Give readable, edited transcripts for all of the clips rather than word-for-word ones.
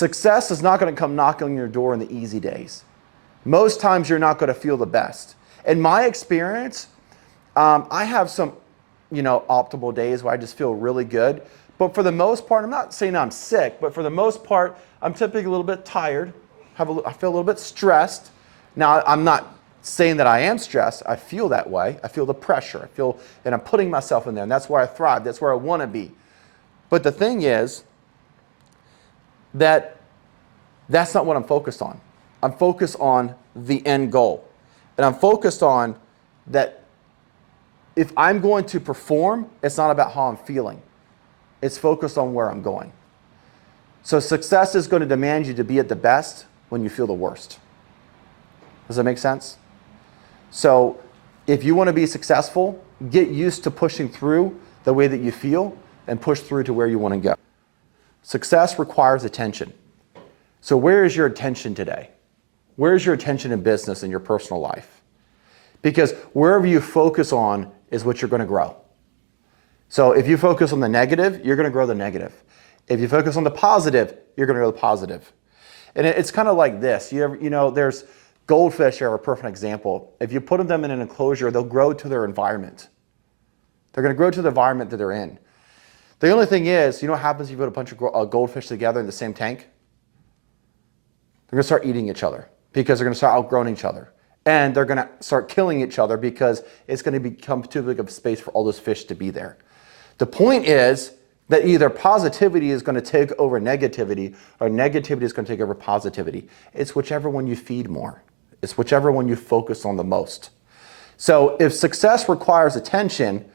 Success is not going to come knocking on your door in the easy days. Most times you're not going to feel the best. In my experience, I have some, optimal days where I just feel really good. But for the most part, I'm not saying I'm sick, but for the most part, I'm typically a little bit tired. I feel a little bit stressed. Now, I'm not saying that I am stressed. I feel that way. I feel the pressure. And I'm putting myself in there, and that's where I thrive. That's where I want to be. But the thing is that that's not what I'm focused on. I'm focused on the end goal. And I'm focused on that if I'm going to perform, it's not about how I'm feeling. It's focused on where I'm going. So success is going to demand you to be at the best when you feel the worst. Does that make sense? So if you want to be successful, get used to pushing through the way that you feel and push through to where you want to go. Success requires attention. So where is your attention today? Where is your attention in business and your personal life? Because wherever you focus on is what you're going to grow. So if you focus on the negative, you're going to grow the negative. If you focus on the positive, you're going to grow the positive. And it's kind of like this. There's goldfish are a perfect example. If you put them in an enclosure, they'll grow to their environment. They're going to grow to the environment that they're in. The only thing is, what happens if you put a bunch of goldfish together in the same tank? They're going to start eating each other because they're going to start outgrowing each other. And they're going to start killing each other because it's going to become too big of a space for all those fish to be there. The point is that either positivity is going to take over negativity or negativity is going to take over positivity. It's whichever one you feed more. It's whichever one you focus on the most. So if success requires attention,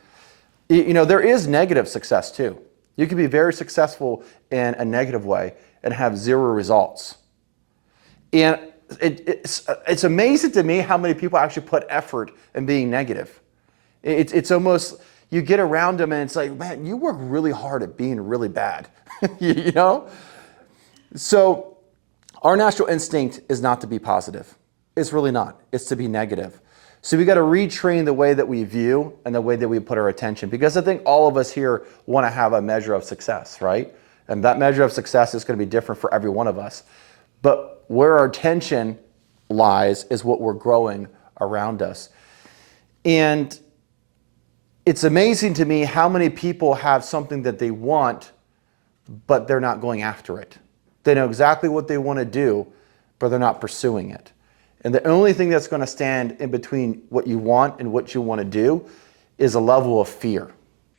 there is negative success too. You can be very successful in a negative way and have zero results. And it's amazing to me how many people actually put effort in being negative. It's almost, you get around them and it's like, man, you work really hard at being really bad, So our natural instinct is not to be positive. It's really not. It's to be negative. So we got to retrain the way that we view and the way that we put our attention, because I think all of us here want to have a measure of success, right? And that measure of success is going to be different for every one of us. But where our attention lies is what we're growing around us. And it's amazing to me how many people have something that they want, but they're not going after it. They know exactly what they want to do, but they're not pursuing it. And the only thing that's going to stand in between what you want and what you want to do is a level of fear.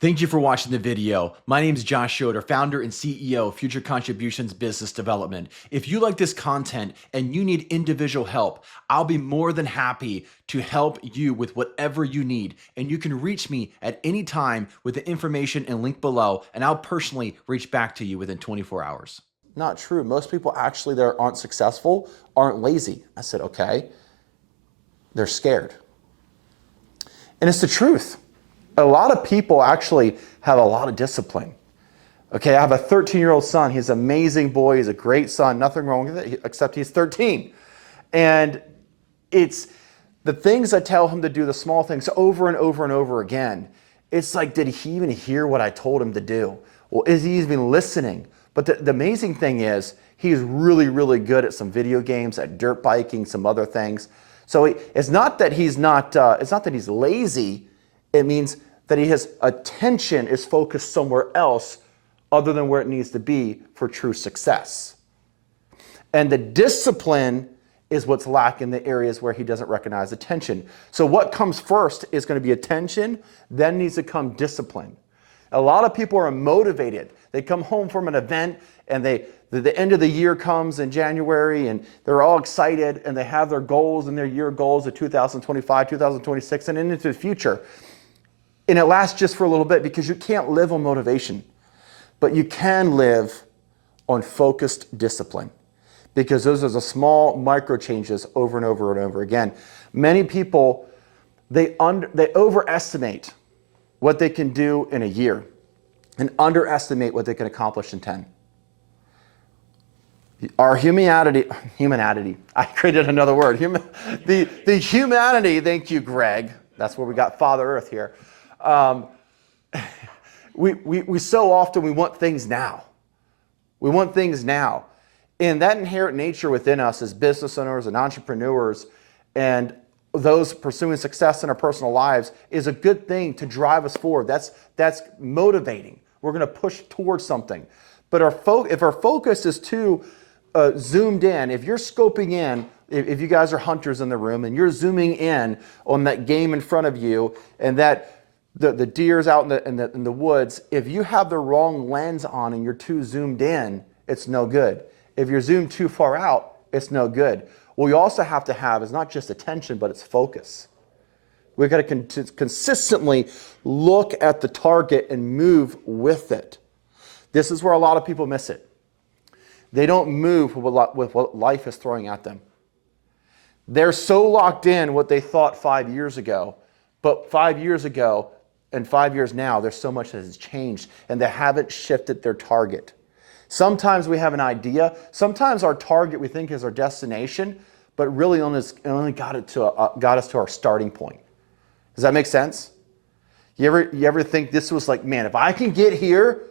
Thank you for watching the video. My name is Josh Schroeder, founder and CEO of Future Contributions Business Development. If you like this content and you need individual help, I'll be more than happy to help you with whatever you need. And you can reach me at any time with the information and link below, and I'll personally reach back to you within 24 hours. Not true. Most people actually that aren't successful aren't lazy. I said, okay, they're scared. And it's the truth. A lot of people actually have a lot of discipline. Okay, I have a 13-year-old son. He's an amazing boy. He's a great son. Nothing wrong with it, except he's 13. And it's the things I tell him to do, the small things over and over and over again. It's like, did he even hear what I told him to do? Well, is he even listening? But the amazing thing is he's really, really good at some video games, at dirt biking, some other things. So it's not that he's lazy. It means that his attention is focused somewhere else other than where it needs to be for true success. And the discipline is what's lacking in the areas where he doesn't recognize attention. So what comes first is going to be attention, then needs to come discipline. A lot of people are motivated. They come home from an event and the end of the year comes in January and they're all excited and they have their goals and their year goals of 2025, 2026 and into the future. And it lasts just for a little bit because you can't live on motivation, but you can live on focused discipline because those are the small micro changes over and over and over again. Many people, they overestimate what they can do in a year and underestimate what they can accomplish in 10. Our humanity, I created another word. The humanity, thank you, Greg. That's where we got Father Earth here. We so often, we want things now. We want things now. And that inherent nature within us as business owners and entrepreneurs and those pursuing success in our personal lives is a good thing to drive us forward. That's motivating. We're going to push towards something. But if our focus is too zoomed in, if you're scoping in, if you guys are hunters in the room and you're zooming in on that game in front of you and that the deer's out in the woods, if you have the wrong lens on and you're too zoomed in, it's no good. If you're zoomed too far out, it's no good. What we also have to have is not just attention, but it's focus. We've got to consistently look at the target and move with it. This is where a lot of people miss it. They don't move with what life is throwing at them. They're so locked in what they thought 5 years ago, but 5 years ago and 5 years now, there's so much that has changed and they haven't shifted their target. Sometimes we have an idea. Sometimes our target we think is our destination, but really only got us to our starting point. Does that make sense? You ever think this was like, man, if I can get here,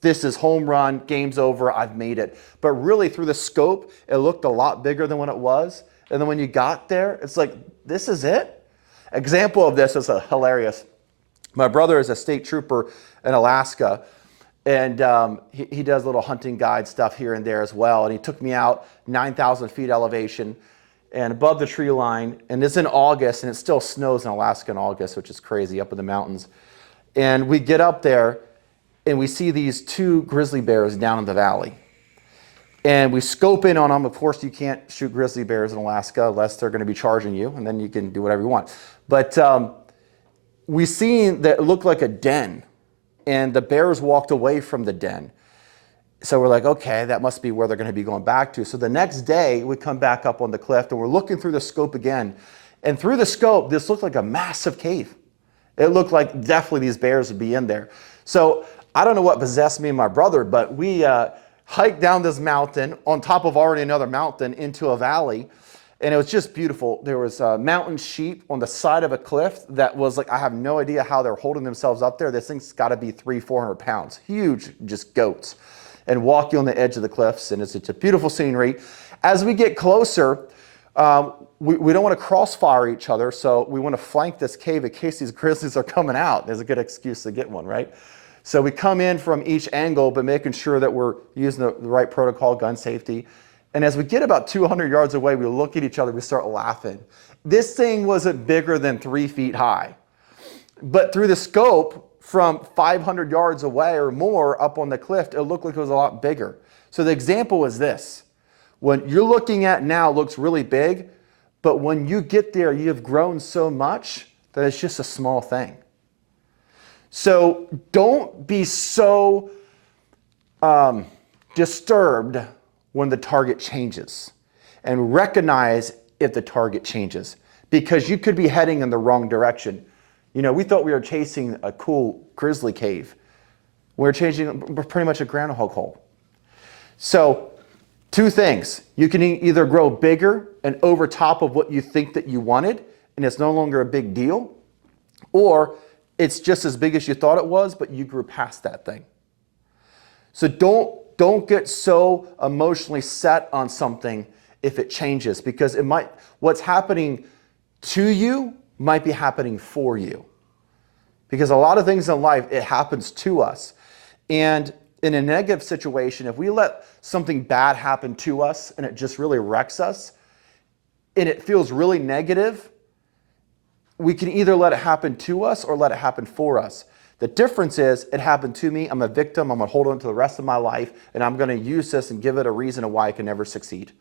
this is home run, game's over, I've made it. But really through the scope, it looked a lot bigger than what it was. And then when you got there, it's like, this is it? Example of this is hilarious. My brother is a state trooper in Alaska, and he does little hunting guide stuff here and there as well. And he took me out 9,000 feet elevation and above the tree line. And it's in August, and it still snows in Alaska in August, which is crazy, up in the mountains. And we get up there, and we see these two grizzly bears down in the valley. And we scope in on them. Of course, you can't shoot grizzly bears in Alaska unless they're going to be charging you, and then you can do whatever you want. But we seen that it looked like a den, and the bears walked away from the den. So we're like, okay, that must be where they're going to be going back to. So the next day, we come back up on the cliff, and we're looking through the scope again. And through the scope, this looked like a massive cave. It looked like definitely these bears would be in there. So I don't know what possessed me and my brother, but we hiked down this mountain on top of already another mountain into a valley. And it was just beautiful. There was mountain sheep on the side of a cliff that was like, I have no idea how they're holding themselves up there. This thing's got to be 300-400 pounds. Huge, just goats. And walking on the edge of the cliffs. And it's a beautiful scenery. As we get closer, we don't want to crossfire each other. So we want to flank this cave in case these grizzlies are coming out. There's a good excuse to get one, right? So we come in from each angle, but making sure that we're using the right protocol, gun safety. And as we get about 200 yards away, we look at each other, we start laughing. This thing wasn't bigger than 3 feet high. But through the scope, from 500 yards away or more up on the cliff, it looked like it was a lot bigger. So the example is this. What you're looking at now looks really big, but when you get there, you have grown so much that it's just a small thing. So don't be so disturbed when the target changes, and recognize if the target changes, because you could be heading in the wrong direction. You know, we thought we were chasing a cool grizzly cave. We're chasing pretty much a groundhog hole. So 2 things. You can either grow bigger and over top of what you think that you wanted, and it's no longer a big deal, or it's just as big as you thought it was, but you grew past that thing. So don't get so emotionally set on something if it changes, because what's happening to you might be happening for you. Because a lot of things in life, it happens to us. And in a negative situation, if we let something bad happen to us and it just really wrecks us, and it feels really negative, we can either let it happen to us or let it happen for us. The difference is, it happened to me, I'm a victim, I'm gonna hold on to the rest of my life, and I'm gonna use this and give it a reason of why I can never succeed.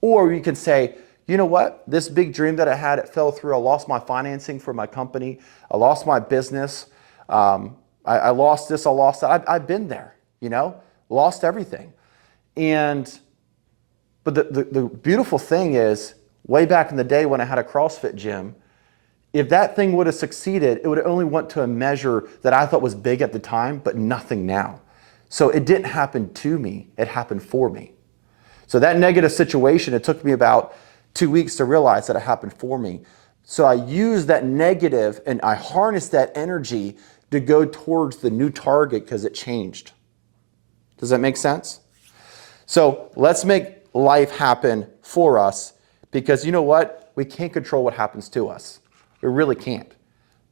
Or you can say, you know what, this big dream that I had, it fell through, I lost my financing for my company, I lost my business, I lost this, I lost that. I've been there, you know, lost everything. But the beautiful thing is, way back in the day when I had a CrossFit gym, if that thing would have succeeded, it would have only went to a measure that I thought was big at the time, but nothing now. So it didn't happen to me, it happened for me. So that negative situation, it took me about 2 weeks to realize that it happened for me. So I used that negative and I harnessed that energy to go towards the new target because it changed. Does that make sense? So let's make life happen for us because you know what? We can't control what happens to us. We really can't.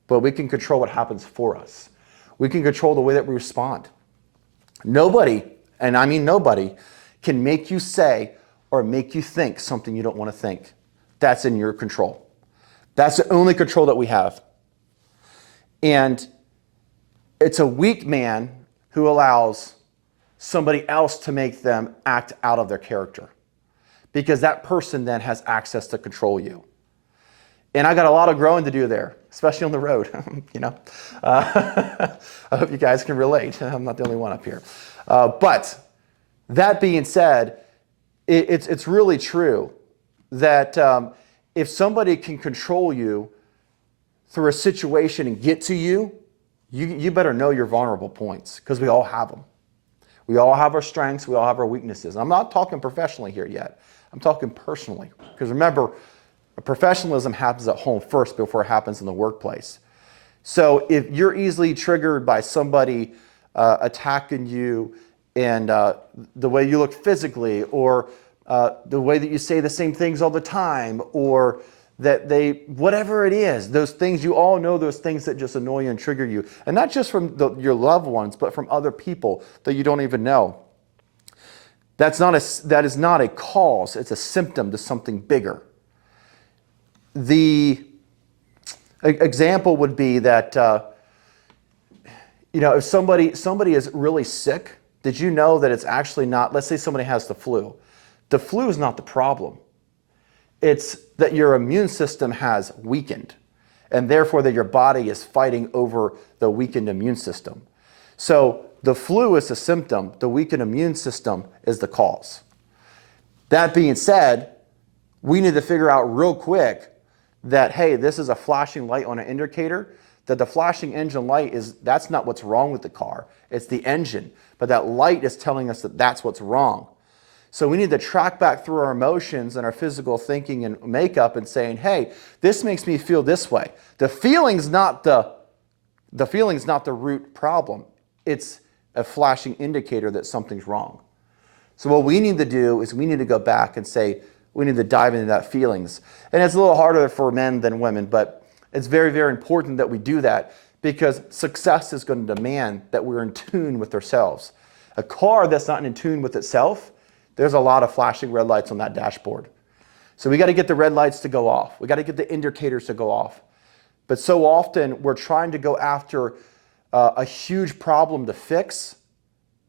But we can control what happens for us. We can control the way that we respond. Nobody, and I mean nobody, can make you say or make you think something you don't want to think. That's in your control. That's the only control that we have. And it's a weak man who allows somebody else to make them act out of their character, because that person then has access to control you. And I got a lot of growing to do there, especially on the road. I hope you guys can relate. I'm not the only one up here. But that being said, it's really true that if somebody can control you through a situation and get to you, you better know your vulnerable points, because we all have them. We all have our strengths. We all have our weaknesses. I'm not talking professionally here yet. I'm talking personally. Because remember, professionalism happens at home first before it happens in the workplace. So if you're easily triggered by somebody attacking you and the way you look physically, or the way that you say the same things all the time, or that whatever it is, those things, you all know those things that just annoy you and trigger you. And not just from your loved ones, but from other people that you don't even know. That is not a cause, it's a symptom to something bigger. The example would be that, if somebody is really sick, did you know that it's actually not, let's say somebody has the flu. The flu is not the problem. It's that your immune system has weakened, and therefore that your body is fighting over the weakened immune system. So the flu is the symptom, the weakened immune system is the cause. That being said, we need to figure out real quick that, hey, this is a flashing light on an indicator, that the flashing engine light that's not what's wrong with the car, it's the engine. But that light is telling us that that's what's wrong. So we need to track back through our emotions and our physical thinking and makeup and saying, hey, this makes me feel this way. The feeling's not the root problem. It's a flashing indicator that something's wrong. So what we need to do is we need to go back and say, we need to dive into that feelings. And it's a little harder for men than women, but it's very, very important that we do that, because success is going to demand that we're in tune with ourselves. A car that's not in tune with itself, there's a lot of flashing red lights on that dashboard. So we got to get the red lights to go off. We got to get the indicators to go off. But so often we're trying to go after a huge problem to fix,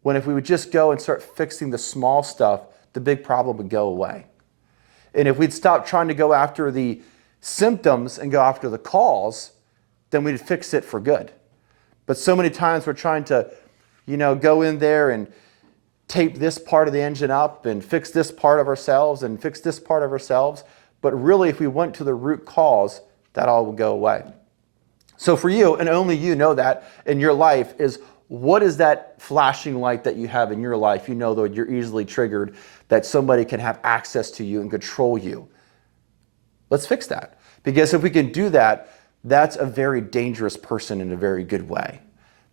when if we would just go and start fixing the small stuff, the big problem would go away. And if we'd stop trying to go after the symptoms and go after the cause, then we'd fix it for good. But so many times we're trying to, go in there and tape this part of the engine up and fix this part of ourselves and fix this part of ourselves. But really, if we went to the root cause, that all would go away. So for you, and only you know that in your life, is what is that flashing light that you have in your life? You know that you're easily triggered, that somebody can have access to you and control you. Let's fix that. Because if we can do that, that's a very dangerous person in a very good way.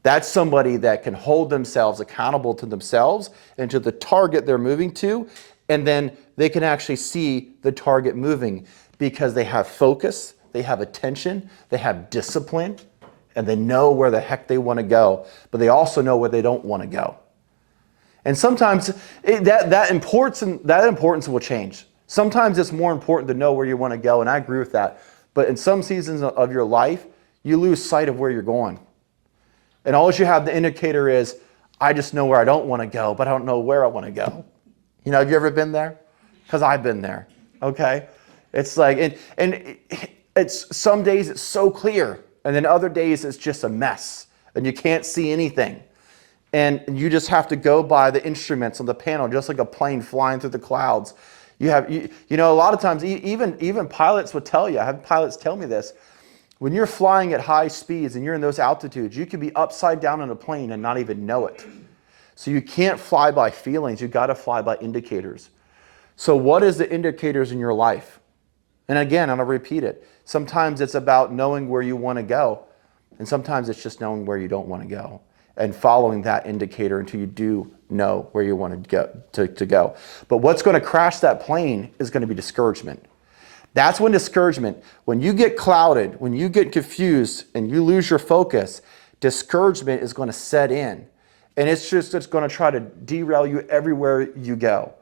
That's somebody that can hold themselves accountable to themselves and to the target they're moving to, and then they can actually see the target moving because they have focus, they have attention, they have discipline, and they know where the heck they want to go, but they also know where they don't want to go. And sometimes that importance will change. Sometimes it's more important to know where you want to go, and I agree with that. But in some seasons of your life, you lose sight of where you're going. And all you have, the indicator is, I just know where I don't want to go, but I don't know where I want to go. Have you ever been there? Because I've been there, okay? It's like, and it's some days it's so clear, and then other days it's just a mess, and you can't see anything. And you just have to go by the instruments on the panel, just like a plane flying through the clouds. A lot of times, even pilots would tell you, I have pilots tell me this, when you're flying at high speeds and you're in those altitudes, you can be upside down in a plane and not even know it. So you can't fly by feelings, you got to fly by indicators. So what is the indicators in your life? And again, I'm going to repeat it. Sometimes it's about knowing where you want to go, and sometimes it's just knowing where you don't want to go. and following that indicator until you do know where you want to go. But what's going to crash that plane is going to be discouragement. That's when discouragement, when you get clouded, when you get confused and you lose your focus, discouragement is going to set in. And it's going to try to derail you everywhere you go.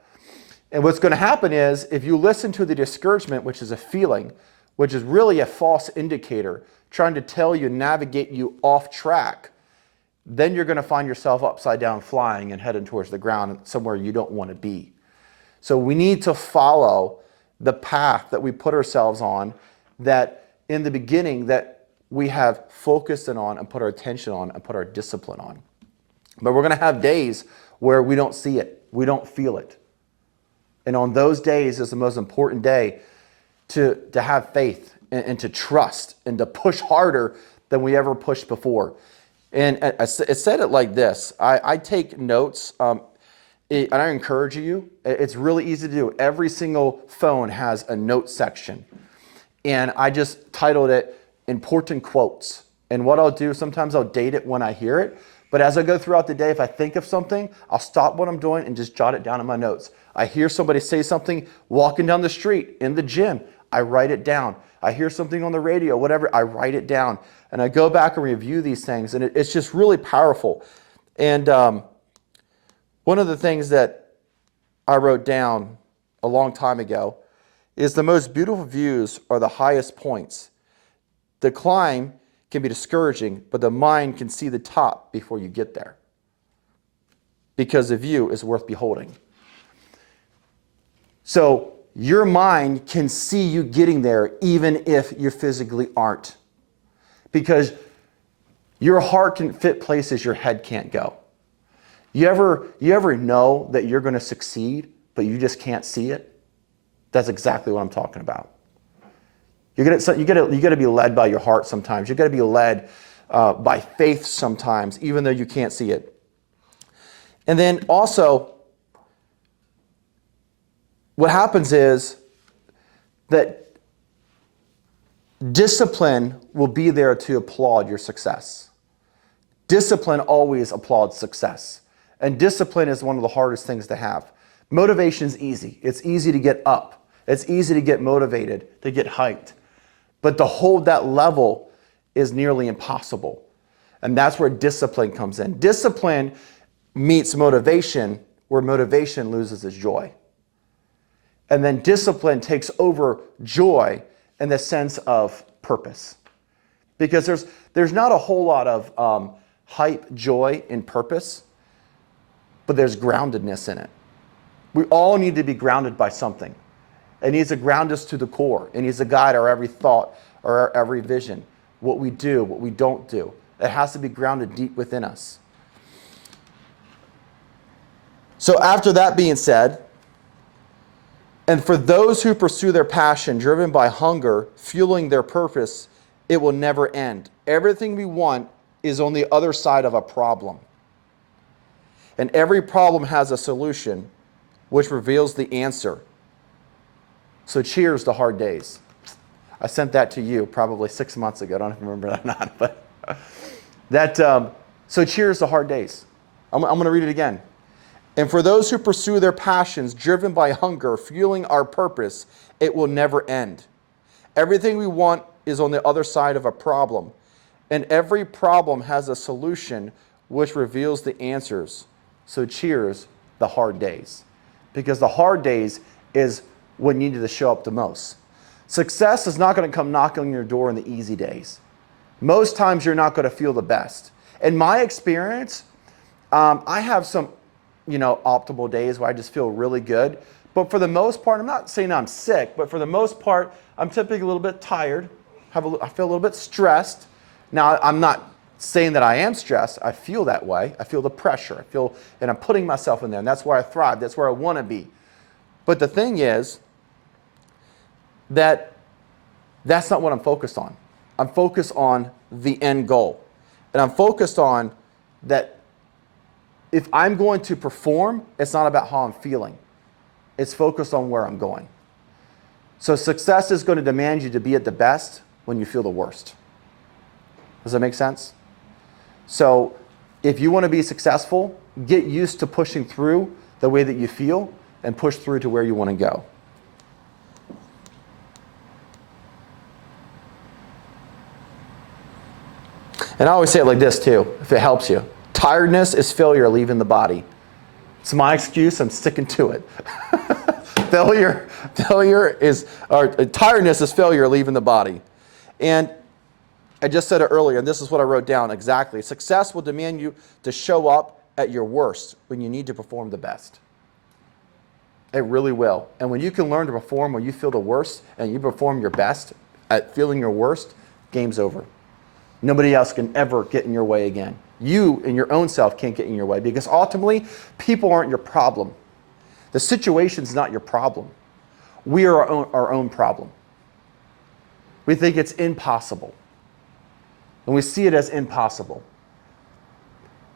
And what's going to happen is if you listen to the discouragement, which is a feeling, which is really a false indicator, trying to tell you, navigate you off track, then you're going to find yourself upside down flying and heading towards the ground somewhere you don't want to be. So we need to follow the path that we put ourselves on, that in the beginning that we have focused on and put our attention on and put our discipline on. But we're going to have days where we don't see it, we don't feel it. And on those days is the most important day to have faith and to trust and to push harder than we ever pushed before. And I said it like this. I take notes, and I encourage you. It's really easy to do. Every single phone has a note section. And I just titled it Important Quotes. And what I'll do, sometimes I'll date it when I hear it. But as I go throughout the day, if I think of something, I'll stop what I'm doing and just jot it down in my notes. I hear somebody say something walking down the street, in the gym, I write it down. I hear something on the radio, whatever, I write it down. And I go back and review these things, and it's just really powerful. And one of the things that I wrote down a long time ago is the most beautiful views are the highest points. The climb can be discouraging, but the mind can see the top before you get there, because the view is worth beholding. So your mind can see you getting there even if you physically aren't, because your heart can fit places your head can't go. You ever know that you're going to succeed, but you just can't see it? That's exactly what I'm talking about. You got to be led by your heart sometimes. You got to be led by faith sometimes, even though you can't see it. And then also, what happens is that discipline will be there to applaud your success. Discipline always applauds success. And discipline is one of the hardest things to have. Motivation is easy. It's easy to get up. It's easy to get motivated, to get hyped. But to hold that level is nearly impossible. And that's where discipline comes in. Discipline meets motivation, where motivation loses its joy. And then discipline takes over joy in the sense of purpose. Because there's not a whole lot of hype, joy in purpose, but there's groundedness in it. We all need to be grounded by something. It needs to ground us to the core. It needs to guide our every thought or our every vision, what we do, what we don't do. It has to be grounded deep within us. So after that being said, and for those who pursue their passion, driven by hunger, fueling their purpose, it will never end. Everything we want is on the other side of a problem. And every problem has a solution, which reveals the answer. So cheers to hard days. I sent that to you probably 6 months ago. I don't know if you remember that or not. But so cheers to hard days. I'm going to read it again. And for those who pursue their passions, driven by hunger, fueling our purpose, it will never end. Everything we want is on the other side of a problem. And every problem has a solution which reveals the answers. So cheers the hard days. Because the hard days is when you need to show up the most. Success is not going to come knocking on your door in the easy days. Most times you're not going to feel the best. In my experience, I have some optimal days where I just feel really good. But for the most part, I'm not saying I'm sick, but for the most part, I'm typically a little bit tired. I feel a little bit stressed. Now, I'm not saying that I am stressed. I feel that way. I feel the pressure. And I'm putting myself in there, and that's where I thrive. That's where I want to be. But the thing is that that's not what I'm focused on. I'm focused on the end goal. And I'm focused on that if I'm going to perform, it's not about how I'm feeling. It's focused on where I'm going. So success is going to demand you to be at the best when you feel the worst. Does that make sense? So If you want to be successful, get used to pushing through the way that you feel and push through to where you want to go. And I always say it like this too, if it helps you. Tiredness is failure leaving the body. It's my excuse, I'm sticking to it. Tiredness is failure leaving the body. And I just said it earlier, and this is what I wrote down exactly. Success will demand you to show up at your worst when you need to perform the best. It really will. And when you can learn to perform when you feel the worst and you perform your best at feeling your worst, game's over. Nobody else can ever get in your way again. You and your own self can't get in your way because ultimately, people aren't your problem. The situation's not your problem. We are our own problem. We think it's impossible. And we see it as impossible.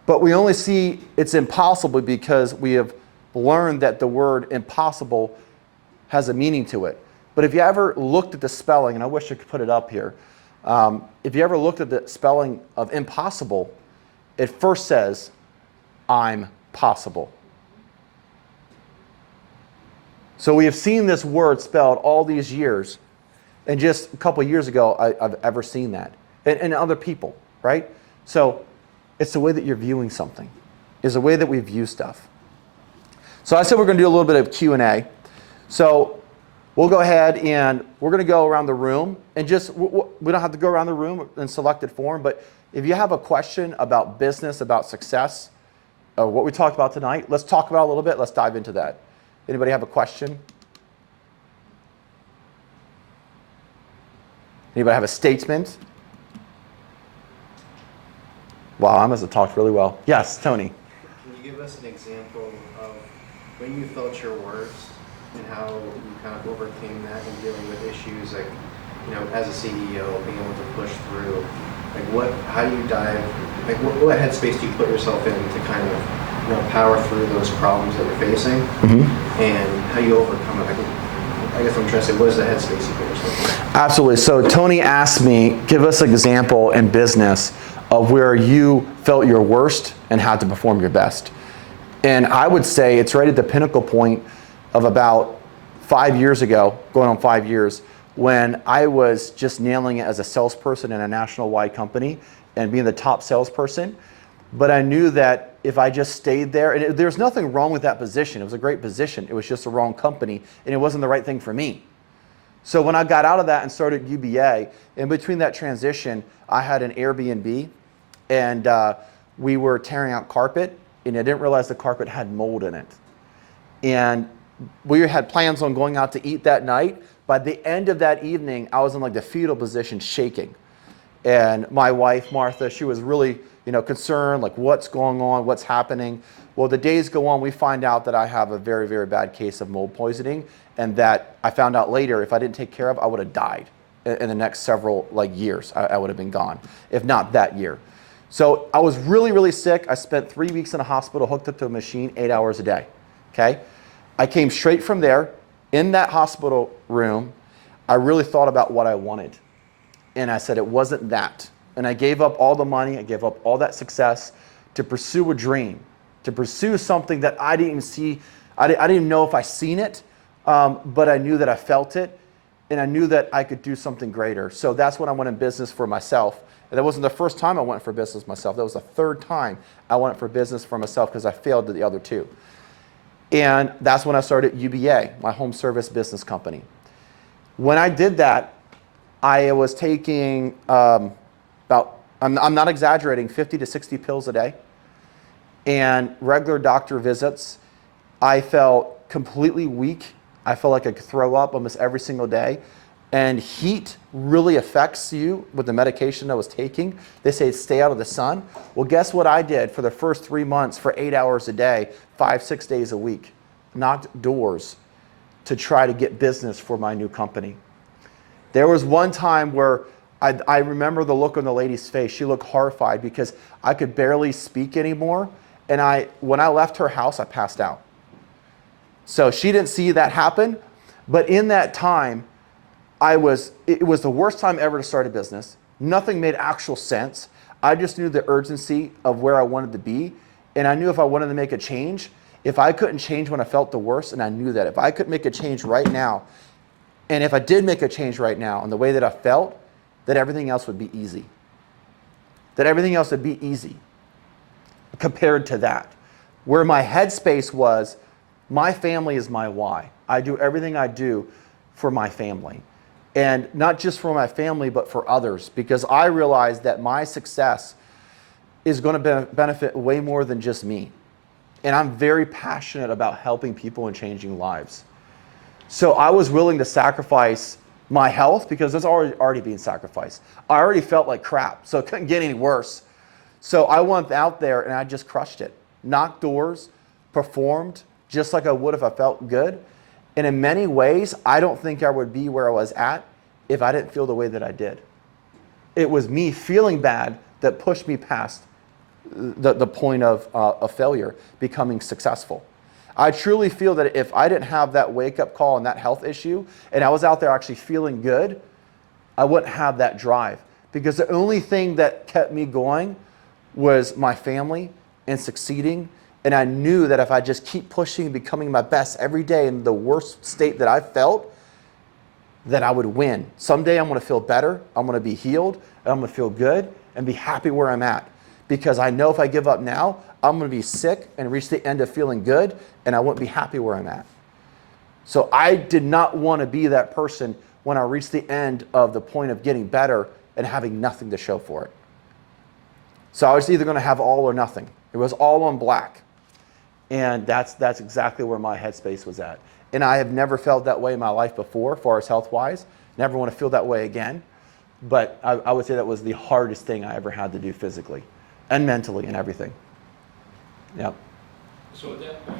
But we only see it's impossible because we have learned that the word impossible has a meaning to it. But if you ever looked at the spelling, and I wish I could put it up here, if you ever looked at the spelling of impossible, it first says, I'm possible. So we have seen this word spelled all these years, and just a couple of years ago, I've ever seen that. And other people, right? So it's the way that you're viewing something. It's the way that we view stuff. So I said we're going to do a little bit of Q&A. So we'll go ahead and we're going to go around the room and just, we don't have to go around the room in selected form, but if you have a question about business, about success, what we talked about tonight, let's talk about it a little bit. Let's dive into that. Anybody have a question? Anybody have a statement? Wow, I must have talked really well. Yes, Tony. Can you give us an example of when you felt your worst and how you kind of overcame that and dealing with issues like, you know, as a CEO, being able to push through? Like how do you dive, like what headspace do you put yourself in to kind of, you know, power through those problems that you're facing and how do you overcome it? I guess I'm trying to say, what is the headspace you put yourself in? Absolutely. So Tony asked me, give us an example in business of where you felt your worst and had to perform your best. And I would say it's right at the pinnacle point of about 5 years ago, going on 5 years, when I was just nailing it as a salesperson in a national-wide company and being the top salesperson. But I knew that if I just stayed there, and there's nothing wrong with that position. It was a great position. It was just the wrong company, and it wasn't the right thing for me. So when I got out of that and started UBA, in between that transition, I had an Airbnb, and we were tearing out carpet, and I didn't realize the carpet had mold in it. And we had plans on going out to eat that night. By the end of that evening, I was in like the fetal position, shaking. And my wife, Martha, she was really, concerned, like what's going on, what's happening. Well, the days go on, we find out that I have a very, very bad case of mold poisoning, and that I found out later, if I didn't take care of, I would have died in the next several years. I would have been gone, if not that year. So I was really, really sick. I spent 3 weeks in a hospital, hooked up to a machine 8 hours a day, okay? I came straight from there. In that hospital room, I really thought about what I wanted. And I said it wasn't that. And I gave up all the money, I gave up all that success to pursue a dream, to pursue something that I didn't even see. I didn't even know if I seen it, but I knew that I felt it, and I knew that I could do something greater. So that's when I went in business for myself. And that wasn't the first time I went for business myself. That was the third time I went for business for myself because I failed at the other two. And that's when I started UBA, my home service business company. When I did that, I was taking I'm not exaggerating, 50 to 60 pills a day and regular doctor visits. I felt completely weak. I felt like I could throw up almost every single day. And heat really affects you with the medication I was taking. They say stay out of the sun. Well, guess what I did for the first 3 months for 8 hours a day, 5-6 days a week? Knocked doors to try to get business for my new company. There was one time where I remember the look on the lady's face. She looked horrified because I could barely speak anymore. And when I left her house, I passed out. So she didn't see that happen. But in that time, it was the worst time ever to start a business. Nothing made actual sense. I just knew the urgency of where I wanted to be. And I knew if I wanted to make a change, if I couldn't change when I felt the worst, and I knew that if I could make a change right now, and if I did make a change right now in the way that I felt, that everything else would be easy. That everything else would be easy compared to that. Where my headspace was, my family is my why. I do everything I do for my family. And not just for my family, but for others, because I realize that my success is going to benefit way more than just me. And I'm very passionate about helping people and changing lives. So I was willing to sacrifice my health because it's already being sacrificed. I already felt like crap, so it couldn't get any worse. So I went out there and I just crushed it. Knocked doors, performed just like I would if I felt good. And in many ways, I don't think I would be where I was at if I didn't feel the way that I did. It was me feeling bad that pushed me past the point of failure, becoming successful. I truly feel that if I didn't have that wake-up call and that health issue, and I was out there actually feeling good, I wouldn't have that drive. Because the only thing that kept me going was my family and succeeding. And I knew that if I just keep pushing and becoming my best every day in the worst state that I felt, that I would win. Someday I'm going to feel better, I'm going to be healed, and I'm going to feel good and be happy where I'm at. Because I know if I give up now, I'm going to be sick and reach the end of feeling good, and I won't be happy where I'm at. So I did not want to be that person when I reached the end of the point of getting better and having nothing to show for it. So I was either going to have all or nothing. It was all on black. And that's exactly where my headspace was at. And I have never felt that way in my life before, as far as health-wise. Never want to feel that way again. But I would say that was the hardest thing I ever had to do physically and mentally and everything. Yep. So at that point,